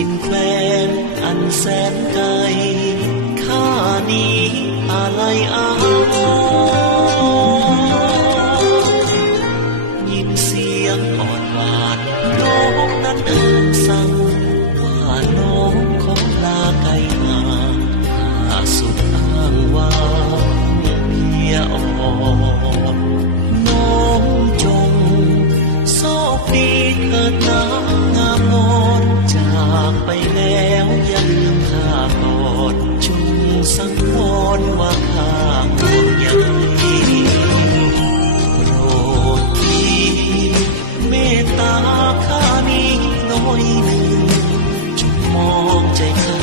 ถิ่นแควนอันแสนไกลข้านี้อะไรอายินเสียงอ่อนหวานน้องนั้นเงสั่งว่าน้องขอลาไกลหางาสุดอ้างว้างเพียอ ไปแล้วอย่าลืมข้ากอดจุงสังวรว่าข้าห่วงใยโปรดทีเมตตาข้ามีน้อยหนึ่งจงมองใจข้า